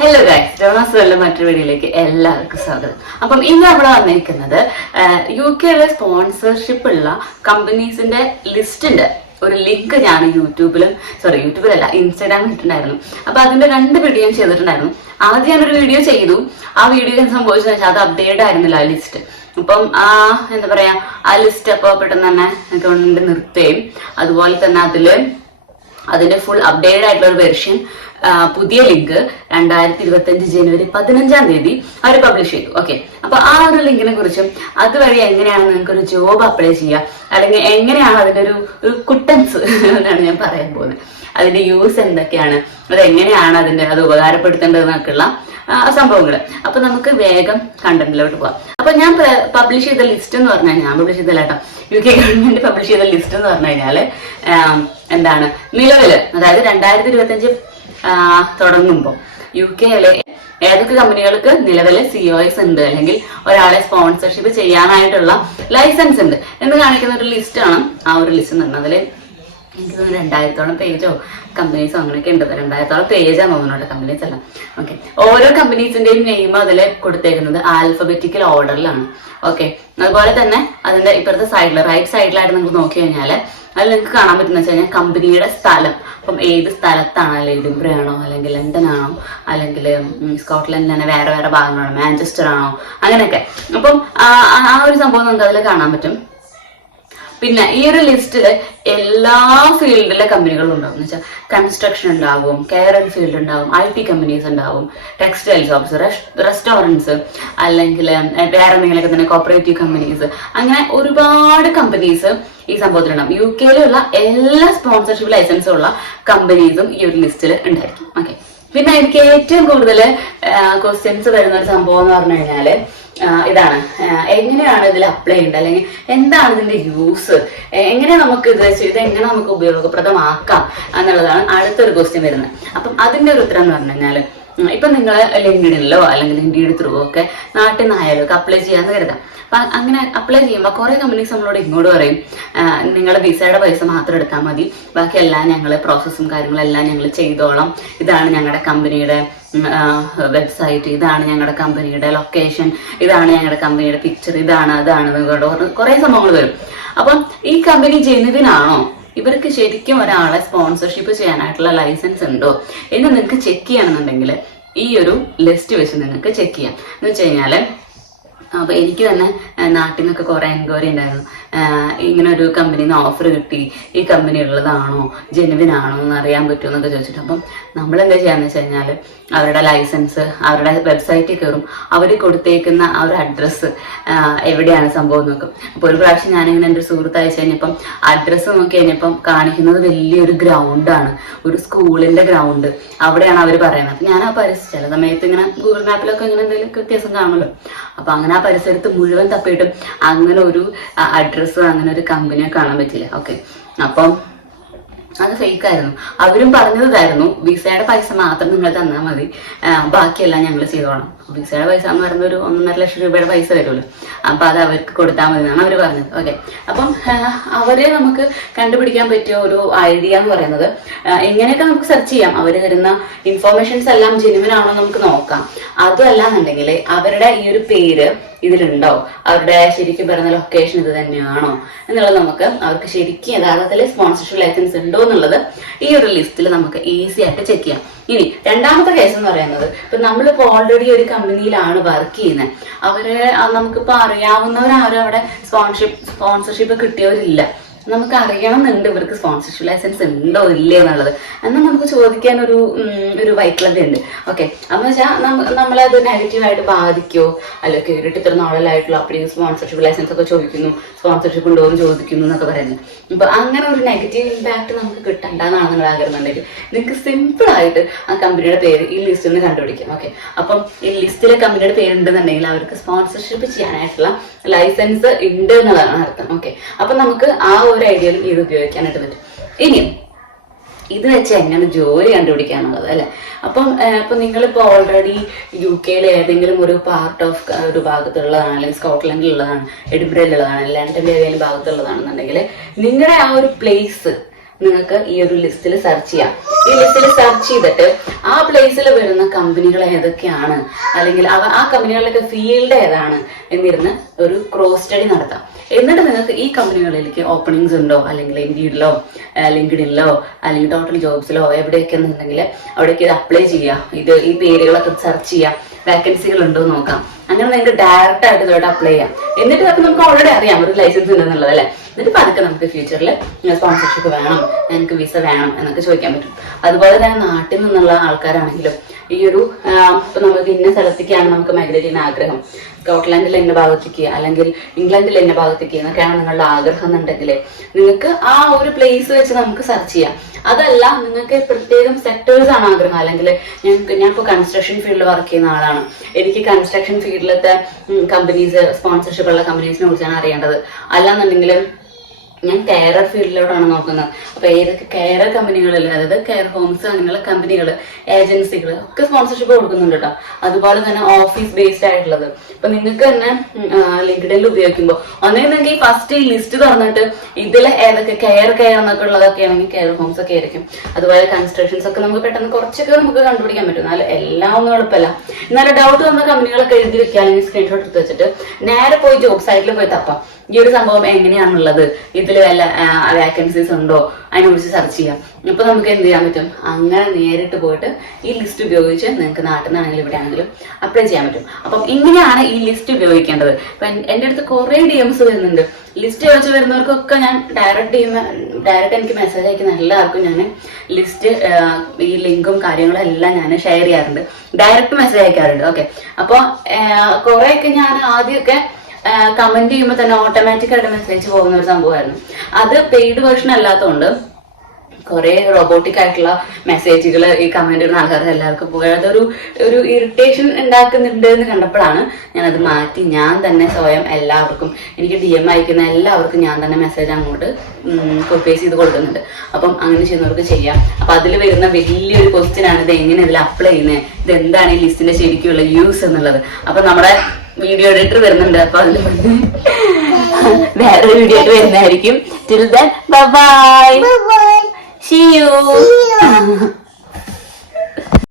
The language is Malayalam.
ഹലോ ഗൈസ്, ഡോണാസ് വേൾഡ് മറ്റൊരു വീഡിയോയിലേക്ക് എല്ലാവർക്കും സ്വാഗതം. അപ്പം ഇന്ന് നമ്മൾ വന്നിരിക്കുന്നത് UK സ്പോൺസർഷിപ്പ് ഉള്ള കമ്പനീസിന്റെ ലിസ്റ്റിന്റെ ഒരു ലിങ്ക് ഞാൻ യൂട്യൂബിലല്ല ഇൻസ്റ്റാഗ്രാമിൽ ഇട്ടിട്ടുണ്ടായിരുന്നു. അപ്പൊ അതിന്റെ 2 വീഡിയോ ഞാൻ ചെയ്തിട്ടുണ്ടായിരുന്നു. ആദ്യം ഞാനൊരു വീഡിയോ ചെയ്തു. ആ വീഡിയോ സംഭവിച്ചതെന്ന് വെച്ചാൽ അത് അപ്ഡേറ്റ് ആയിരുന്നില്ല ആ ലിസ്റ്റ്. അപ്പം എന്താ പറയാ, ആ ലിസ്റ്റ് അപ്പോൾ പെട്ടെന്ന് തന്നെ ഗവൺമെന്റ് നിർത്തുകയും അതുപോലെ തന്നെ അതിന്റെ ഫുൾ അപ്ഡേറ്റഡ് ആയിട്ടുള്ള ഒരു വെർഷൻ പുതിയ ലിങ്ക് 2025 ജനുവരി 15 അവർ പബ്ലിഷ് ചെയ്തു. ഓക്കെ, അപ്പൊ ആ ഒരു ലിങ്കിനെ കുറിച്ചും അതുവഴി എങ്ങനെയാണ് നിങ്ങൾക്ക് ഒരു ജോബ് അപ്ലൈ ചെയ്യുക, അല്ലെങ്കിൽ എങ്ങനെയാണ് അതിന്റെ ഒരു കുട്ടൻസ് എന്നാണ് ഞാൻ പറയാൻ പോകുന്നത്. അതിന്റെ യൂസ് എന്തൊക്കെയാണ്, അത് എങ്ങനെയാണ് അത് ഉപകാരപ്പെടുത്തേണ്ടതെന്നൊക്കെയുള്ള സംഭവങ്ങള്. അപ്പൊ നമുക്ക് വേഗം കണ്ടന്റിലോട്ട് പോവാം. അപ്പൊ ഞാൻ പബ്ലിഷ് ചെയ്ത ലിസ്റ്റ് എന്ന് പറഞ്ഞാൽ, ഞാൻ പബ്ലിഷ് ചെയ്തല്ല കേട്ടോ, UK ഗവൺമെന്റ് പബ്ലിഷ് ചെയ്ത ലിസ്റ്റ് എന്ന് പറഞ്ഞു കഴിഞ്ഞാല് എന്താണ് നിലവില്, അതായത് 2025 തുടങ്ങുമ്പോൾ UK ഏതൊക്കെ കമ്പനികൾക്ക് നിലവിലെ COS ഉണ്ട്, അല്ലെങ്കിൽ ഒരാളെ സ്പോൺസർഷിപ്പ് ചെയ്യാനായിട്ടുള്ള ലൈസൻസ് ഉണ്ട് എന്ന് കാണിക്കുന്ന ഒരു ലിസ്റ്റാണ് ആ ഒരു ലിസ്റ്റ് എന്ന് പറഞ്ഞാൽ. അതിൽ എനിക്ക് 2000-ഓളം പേജോ കമ്പനീസോ അങ്ങനെയൊക്കെ ഉണ്ട്. 2000-ഓളം പേജാന്ന് തോന്നുന്നുണ്ട്, കമ്പനീസ് എല്ലാം. ഓക്കെ, ഓരോ കമ്പനീസിന്റെയും നെയിം അതിൽ കൊടുത്തേക്കുന്നത് ആൽഫബറ്റിക്കൽ ഓർഡറിലാണ്. ഓക്കെ, അതുപോലെ തന്നെ അതിന്റെ ഇപ്പുറത്തെ സൈഡിൽ, റൈറ്റ് സൈഡിലായിട്ട് നിങ്ങൾക്ക് നോക്കി കഴിഞ്ഞാൽ അതിൽ നിങ്ങൾക്ക് കാണാൻ പറ്റുന്ന വെച്ച് കഴിഞ്ഞാൽ കമ്പനിയുടെ സ്ഥലം. അപ്പം ഏത് സ്ഥലത്താണ്, അല്ലെങ്കിൽ എഡിൻബറ ആണോ, അല്ലെങ്കിൽ ലണ്ടൻ ആണോ, അല്ലെങ്കിൽ സ്കോട്ട്ലൻഡിൽ തന്നെ വേറെ വേറെ ഭാഗങ്ങളാണോ, മാഞ്ചസ്റ്റർ ആണോ, അങ്ങനെയൊക്കെ. അപ്പം ആ ഒരു സംഭവം നമുക്ക് അതിൽ കാണാൻ പറ്റും. പിന്നെ ഈ ഒരു ലിസ്റ്റില് എല്ലാ ഫീൽഡിലെ കമ്പനികളും ഉണ്ടാവും. എന്ന് വെച്ചാൽ കൺസ്ട്രക്ഷൻ ഉണ്ടാവും, കെയർ ആൻഡ് ഫീൽഡ് ഉണ്ടാവും, IT കമ്പനീസ് ഉണ്ടാവും, ടെക്സ്റ്റൈൽ ഷോപ്സ്, റെസ്റ്റോറൻറ്റ്സ്, അല്ലെങ്കിൽ വേറെ എന്തെങ്കിലുമൊക്കെ തന്നെ കോപ്പറേറ്റീവ് കമ്പനീസ്, അങ്ങനെ ഒരുപാട് കമ്പനീസ് ഈ സംഭവത്തിലുണ്ടാവും. UK എല്ലാ സ്പോൺസർഷിപ്പ് ലൈസൻസും ഉള്ള കമ്പനീസും ഈ ഒരു ലിസ്റ്റിൽ ഉണ്ടായിരിക്കും. ഓക്കെ, പിന്നെ എനിക്ക് ഏറ്റവും കൂടുതൽ ക്വസ്റ്റ്യൻസ് വരുന്ന ഒരു സംഭവം എന്ന് പറഞ്ഞു കഴിഞ്ഞാല് ഇതാണ്, എങ്ങനെയാണ് ഇതിൽ അപ്ലൈ ചെയ്യേണ്ടത്, അല്ലെങ്കിൽ എന്താണ് ഇതിന്റെ യൂസ്, എങ്ങനെ നമുക്ക് ഇത് എങ്ങനെ നമുക്ക് ഉപയോഗപ്രദമാക്കാം എന്നുള്ളതാണ് അടുത്തൊരു ക്വസ്റ്റ്യൻ വരുന്നത്. അപ്പം അതിന്റെ ഒരു ഉത്തരം എന്ന് പറഞ്ഞു കഴിഞ്ഞാല്, ഇപ്പൊ നിങ്ങൾ ലിങ്ക്ഡിനിലോ അല്ലെങ്കിൽ ഇൻഡീഡ് ത്രൂ ഒക്കെ നാട്ടിൽ നിന്നായാലും ഒക്കെ അപ്ലൈ ചെയ്യാന്ന് കരുതാം. അപ്പൊ അങ്ങനെ അപ്ലൈ ചെയ്യുമ്പോൾ കുറെ കമ്പനീസ് നമ്മളോട് ഇങ്ങോട്ട് പറയും, നിങ്ങളുടെ വിസയുടെ പൈസ മാത്രം എടുത്താൽ മതി, ബാക്കിയെല്ലാം ഞങ്ങൾ പ്രോസസ്സും കാര്യങ്ങളെല്ലാം ഞങ്ങൾ ചെയ്തോളാം, ഇതാണ് ഞങ്ങളുടെ കമ്പനിയുടെ വെബ്സൈറ്റ്, ഇതാണ് ഞങ്ങളുടെ കമ്പനിയുടെ ലൊക്കേഷൻ, ഇതാണ് ഞങ്ങളുടെ കമ്പനിയുടെ പിക്ചർ, അതാണ് കുറെ സംഭവങ്ങൾ വരും. അപ്പം ഈ കമ്പനി ജെനുവിനാണോ, ഇവർക്ക് ശരിക്കും ഒരാളെ സ്പോൺസർഷിപ്പ് ചെയ്യാനായിട്ടുള്ള ലൈസൻസ് ഉണ്ടോ എന്ന് നിങ്ങൾക്ക് ചെക്ക് ചെയ്യണമെന്നുണ്ടെങ്കിൽ ഈ ഒരു ലിസ്റ്റ് വെച്ച് നിങ്ങൾക്ക് ചെക്ക് ചെയ്യാം. എന്ന് വെച്ച് കഴിഞ്ഞാല്, അപ്പൊ എനിക്ക് തന്നെ നാട്ടിൽ നിന്നൊക്കെ കുറെ എൻക്വയറി ഉണ്ടായിരുന്നു, ഇങ്ങനെ ഒരു കമ്പനിയിൽ നിന്ന് ഓഫർ കിട്ടി, ഈ കമ്പനി ഉള്ളതാണോ, ജെനുവിൻ ആണോ എന്ന് അറിയാൻ പറ്റുമോ എന്നൊക്കെ ചോദിച്ചിട്ട്. അപ്പം നമ്മൾ എന്താ ചെയ്യാന്ന് വെച്ച് കഴിഞ്ഞാൽ, അവരുടെ ലൈസൻസ്, അവരുടെ വെബ്സൈറ്റിൽ കയറും, അവർ കൊടുത്തേക്കുന്ന ആ ഒരു അഡ്രസ്സ് എവിടെയാണ് സംഭവം നോക്കും. അപ്പൊ ഒരു പ്രാവശ്യം ഞാനിങ്ങനെ എൻ്റെ ഒരു സുഹൃത്ത് അയച്ചു കഴിഞ്ഞപ്പം അഡ്രസ്സ് നോക്കി കഴിഞ്ഞപ്പം കാണിക്കുന്നത് വലിയൊരു ഗ്രൗണ്ടാണ്, ഒരു സ്കൂളിന്റെ ഗ്രൗണ്ട്, അവിടെയാണ് അവർ പറയുന്നത്. അപ്പൊ ഞാൻ ആ ചില സമയത്ത് ഇങ്ങനെ ഗൂഗിൾ മാപ്പിലൊക്കെ ഇങ്ങനെ എന്തെങ്കിലും വ്യത്യാസം കാണുമല്ലോ. അപ്പൊ അങ്ങനെ ആ പരിസരത്ത് മുഴുവൻ തപ്പിയിട്ടും അങ്ങനെ ഒരു അഡ്രസ്സ്, അങ്ങനെ ഒരു കമ്പനിയെ കാണാൻ പറ്റില്ല. ഓക്കെ, അപ്പം അത് ഫേക്ക് ആയിരുന്നു. അവരും പറഞ്ഞതായിരുന്നു, വിസയുടെ പൈസ മാത്രം നിങ്ങൾ തന്നാൽ മതി, ബാക്കിയെല്ലാം ഞങ്ങൾ ചെയ്തോളാം. വിസയുടെ പൈസ എന്ന് പറയുന്നത് ഒരു 1.5 ലക്ഷം രൂപയുടെ പൈസ വരുമല്ലോ, അപ്പൊ അത് അവർക്ക് കൊടുത്താൽ മതി എന്നാണ് അവർ പറഞ്ഞത്. ഓക്കെ, അപ്പം അവരെ നമുക്ക് കണ്ടുപിടിക്കാൻ പറ്റിയ ഒരു ഐഡിയ എന്ന് പറയുന്നത്, എങ്ങനെയൊക്കെ നമുക്ക് സെർച്ച് ചെയ്യാം, അവർ തരുന്ന ഇൻഫോർമേഷൻസ് എല്ലാം ജെനുവിൻ ആണോ നമുക്ക് നോക്കാം. അതല്ല എന്നുണ്ടെങ്കിൽ അവരുടെ ഈ ഒരു പേര് ഇതിലുണ്ടോ, അവരുടെ ശരിക്കും പറയുന്ന ലൊക്കേഷൻ ഇത് തന്നെയാണോ എന്നുള്ളത് നമുക്ക് അവർക്ക് ശരിക്കും യഥാർത്ഥത്തിൽ സ്പോൺസർഷിപ്പ് ലൈസൻസ് ഉണ്ടോ എന്നുള്ളത് ഈ ഒരു ലിസ്റ്റിൽ നമുക്ക് ഈസി ആയിട്ട് ചെക്ക് ചെയ്യാം. ഇനി രണ്ടാമത്തെ കേസ് എന്ന് പറയുന്നത്, ഇപ്പൊ നമ്മളിപ്പോ ഓൾറെഡി ഒരു കമ്പനിയിലാണ് വർക്ക് ചെയ്യുന്നത്, അവരെ നമുക്കിപ്പോ അറിയാവുന്നവരാരും അവിടെ സ്പോൺസർഷിപ്പ് കിട്ടിയവരില്ല, നമുക്ക് അറിയണമെന്നുണ്ട് ഇവർക്ക് സ്പോൺസർഷിപ്പ് ലൈസൻസ് ഉണ്ടോ ഇല്ലേ എന്നുള്ളത്. എന്നാൽ നമുക്ക് ചോദിക്കാൻ ഒരു വൈക്ലഭ്യം ഉണ്ട്. ഓക്കെ, അപ്പൊ വെച്ചാൽ നമ്മളത് നെഗറ്റീവായിട്ട് ബാധിക്കോ, അല്ല കേട്ടിട്ട് ഇത്ര നാളിലായിട്ടുള്ള അപ്പടി സ്പോൺസർഷിപ്പ് ലൈസൻസ് ഒക്കെ ചോദിക്കുന്നു, സ്പോൺസർഷിപ്പ് ഉണ്ടോ എന്ന് ചോദിക്കുന്നു എന്നൊക്കെ പറയുന്നത്. അപ്പൊ അങ്ങനെ ഒരു നെഗറ്റീവ് ഇമ്പാക്ട് നമുക്ക് കിട്ടണ്ടെന്നാണ് നിങ്ങൾ ആഗ്രഹമുണ്ടെങ്കിൽ നിങ്ങൾക്ക് സിമ്പിൾ ആയിട്ട് ആ കമ്പനിയുടെ പേര് ഈ ലിസ്റ്റിൽ നിന്ന് കണ്ടുപിടിക്കാം. ഓക്കെ, അപ്പം ഈ ലിസ്റ്റിലെ കമ്പനിയുടെ പേരുണ്ടെന്നുണ്ടെങ്കിൽ അവർക്ക് സ്പോൺസർഷിപ്പ് ചെയ്യാനായിട്ടുള്ള ലൈസൻസ് ഉണ്ട് എന്നതാണ് അർത്ഥം. ഓക്കെ, അപ്പൊ നമുക്ക് ആ ഒരു ഐഡിയയിലും ഇത് ഉപയോഗിക്കാനായിട്ട് പറ്റും. ഇനി ഇത് വെച്ച് എങ്ങനെ ജോലി കണ്ടുപിടിക്കാന്നുള്ളത് അല്ലെ. അപ്പം ഇപ്പൊ നിങ്ങളിപ്പോ ഓൾറെഡി UK ഏതെങ്കിലും ഒരു പാർട്ട് ഓഫ് ഒരു ഭാഗത്തുള്ളതാണ്, അല്ലെങ്കിൽ സ്കോട്ട്ലൻഡിലുള്ളതാണ്, എഡിൻബറയിലുള്ളതാണ്, ലണ്ടന്റെ ഏതെങ്കിലും ഭാഗത്തുള്ളതാണെന്നുണ്ടെങ്കിൽ നിങ്ങളുടെ ആ ഒരു പ്ലേസ് നിങ്ങൾക്ക് ഈ ഒരു ലിസ്റ്റിൽ സെർച്ച് ചെയ്യാം. ഈ ലിസ്റ്റിൽ സെർച്ച് ചെയ്തിട്ട് ആ പ്ലേസിൽ വരുന്ന കമ്പനികൾ ഏതൊക്കെയാണ്, അല്ലെങ്കിൽ ആ കമ്പനികളിലൊക്കെ ഫീൽഡ് ഏതാണ് എന്നിരുന്ന് ഒരു ക്രോസ് സ്റ്റഡി നടത്താം. എന്നിട്ട് നിങ്ങൾക്ക് ഈ കമ്പനികളിലേക്ക് ഓപ്പണിങ്സ് ഉണ്ടോ, അല്ലെങ്കിൽ ഇൻഡീഡിലോ ലിങ്ക്ഡിനിലോ അല്ലെങ്കിൽ ടോട്ടൽ ജോബ്സിലോ എവിടെയൊക്കെ എന്നുണ്ടെങ്കിൽ അവിടേക്ക് ഇത് അപ്ലൈ ചെയ്യാം. ഈ പേരുകളൊക്കെ സെർച്ച് ചെയ്യാം, വേക്കൻസികൾ ഉണ്ടോ എന്ന് നോക്കാം. അങ്ങനെ നിങ്ങൾക്ക് ഡയറക്റ്റ് ആയിട്ട് ഇതോട്ട് അപ്ലൈ ചെയ്യാം. എന്നിട്ട് അപ്പൊ നമുക്ക് ഓൾറെഡി അറിയാം ഒരു ലൈസൻസ് ഉണ്ടെന്നുള്ളത് അല്ലേ. എന്നിട്ട് പതുക്കെ നമുക്ക് ഫ്യൂച്ചറിൽ സ്പോൺസർഷിപ്പ് വേണം, ഞങ്ങൾക്ക് വിസ വേണം എന്നൊക്കെ ചോദിക്കാൻ പറ്റും. അതുപോലെ തന്നെ നാട്ടിൽ നിന്നുള്ള ആൾക്കാരാണെങ്കിലും ഈ ഒരു ഇപ്പൊ നമുക്ക് ഇന്ന സ്ഥലത്തേക്കാണ് നമുക്ക് മൈഗ്രേറ്റ് ചെയ്യുന്ന ആഗ്രഹം, സ്കോട്ട്ലാൻഡിൽ എന്ന ഭാഗത്തേക്ക് അല്ലെങ്കിൽ ഇംഗ്ലണ്ടിൽ എന്ന ഭാഗത്തേക്ക് എന്നൊക്കെയാണ് നിങ്ങളുടെ ആഗ്രഹം എന്നുണ്ടെങ്കിൽ നിങ്ങൾക്ക് ആ ഒരു പ്ലേസ് വെച്ച് നമുക്ക് സെർച്ച് ചെയ്യാം. അതല്ല നിങ്ങൾക്ക് പ്രത്യേകം സെക്ടേഴ്സ് ആണ് ആഗ്രഹം, അല്ലെങ്കിൽ ഞാൻ ഇപ്പോൾ കൺസ്ട്രക്ഷൻ ഫീൽഡിൽ വർക്ക് ചെയ്യുന്ന ആളാണ്, എനിക്ക് കൺസ്ട്രക്ഷൻ ഫീൽഡിലത്തെ കമ്പനീസ് സ്പോൺസർഷിപ്പ് ഉള്ള കമ്പനീസിനെ കുറിച്ചാണ് അറിയേണ്ടത്. അല്ലാന്നുണ്ടെങ്കിൽ ഞാൻ കെയർ ഫീൽഡിലോട്ടാണ് നോക്കുന്നത്. അപ്പൊ ഏതൊക്കെ കെയർ കമ്പനികളിൽ, അതായത് കെയർ ഹോംസ് അങ്ങനെയുള്ള കമ്പനികൾ, ഏജൻസികൾ ഒക്കെ സ്പോൺസർഷിപ്പ് കൊടുക്കുന്നുണ്ട് കേട്ടോ. അതുപോലെ തന്നെ ഓഫീസ് ബേസ്ഡ് ആയിട്ടുള്ളത്. ഇപ്പൊ നിങ്ങൾക്ക് തന്നെ ലിങ്ക്ഡിനിൽ ഉപയോഗിക്കുമ്പോൾ ഒന്നെങ്കിൽ ഫസ്റ്റ് ഈ ലിസ്റ്റ് തുറന്നിട്ട് ഇതിൽ ഏതൊക്കെ കെയർ എന്നൊക്കെ ഉള്ളതൊക്കെ ആണെങ്കിൽ കെയർ ഹോംസ് ഒക്കെ ആയിരിക്കും. അതുപോലെ കൺസ്ട്രക്ഷൻസ് ഒക്കെ നമുക്ക് പെട്ടെന്ന് കുറച്ചൊക്കെ നമുക്ക് കണ്ടുപിടിക്കാൻ പറ്റും. എന്നാൽ എല്ലാം ഒന്നും എളുപ്പമല്ല. എന്നാലും ഡൗട്ട് വന്ന കമ്പനികളൊക്കെ എഴുതി വെക്കുക, അല്ലെങ്കിൽ സ്ക്രീൻഷോട്ട് എടുത്ത് വെച്ചിട്ട് നേരെ പോയി ജോബ് സൈറ്റിൽ പോയി തപ്പാം ഈ ഒരു സംഭവം എങ്ങനെയാണുള്ളത്, ഇതിൽ വല്ല വാക്കൻസീസ് ഉണ്ടോ, അതിനെക്കുറിച്ച് സെർച്ച് ചെയ്യാം. ഇപ്പൊ നമുക്ക് എന്ത് ചെയ്യാൻ പറ്റും, അങ്ങനെ നേരിട്ട് പോയിട്ട് ഈ ലിസ്റ്റ് ഉപയോഗിച്ച് നിങ്ങൾക്ക് നാട്ടിൽ നിന്നാണെങ്കിലും ഇവിടെ ആണെങ്കിലും അപ്ലൈ ചെയ്യാൻ പറ്റും. അപ്പം ഇങ്ങനെയാണ് ഈ ലിസ്റ്റ് ഉപയോഗിക്കേണ്ടത്. ഇപ്പൊ എൻ്റെ അടുത്ത് കുറെ DMs വരുന്നുണ്ട്. ലിസ്റ്റ് ചോദിച്ചു വരുന്നവർക്കൊക്കെ ഞാൻ ഡയറക്റ്റ് എനിക്ക് മെസ്സേജ് അയക്കുന്ന എല്ലാവർക്കും ഞാൻ ലിസ്റ്റ് ഈ ലിങ്കും കാര്യങ്ങളും എല്ലാം ഞാൻ ഷെയർ ചെയ്യാറുണ്ട്, ഡയറക്റ്റ് മെസ്സേജ് അയക്കാറുണ്ട്. ഓക്കെ, അപ്പോൾ കുറെയൊക്കെ ഞാൻ ആദ്യമൊക്കെ കമന്റ് ചെയ്യുമ്പോൾ തന്നെ ഓട്ടോമാറ്റിക് ആയിട്ട് മെസ്സേജ് പോകുന്ന ഒരു സംഭവമായിരുന്നു. അത് പെയ്ഡ് വേർഷൻ അല്ലാത്തതുകൊണ്ട് കുറെ റോബോട്ടിക് ആയിട്ടുള്ള മെസ്സേജുകൾ ഈ കമന്റ് ഇടുന്ന ആൾക്കാർക്ക് എല്ലാവർക്കും പോയി അതൊരു ഇറിറ്റേഷൻ ഉണ്ടാക്കുന്നുണ്ട് എന്ന് കണ്ടപ്പോഴാണ് ഞാനത് മാറ്റി ഞാൻ തന്നെ സ്വയം എല്ലാവർക്കും, എനിക്ക് DM അയക്കുന്ന എല്ലാവർക്കും ഞാൻ തന്നെ മെസ്സേജ് അങ്ങോട്ട് കോപ്പി പേസ്റ്റ് ചെയ്ത് കൊടുക്കുന്നുണ്ട്. അപ്പം അങ്ങനെ ചെയ്യുന്നവർക്ക് ചെയ്യാം. അപ്പൊ അതിൽ വരുന്ന വലിയൊരു ക്വസ്റ്റ്യൻ ആണ് ഇത് എങ്ങനെ ഇതിൽ അപ്ലൈ ചെയ്യുന്നത്, ഇത് എന്താണ് ഈ ലിസ്റ്റിന്റെ ശരിക്കുള്ള യൂസ് എന്നുള്ളത്. അപ്പൊ നമ്മുടെ വീഡിയോ എഡിറ്റർ വരുന്നുണ്ട്, അപ്പൊ അതിൽ വേറൊരു വീഡിയോ ആയിട്ട് വരുന്നതായിരിക്കും. Till then bye bye, see you.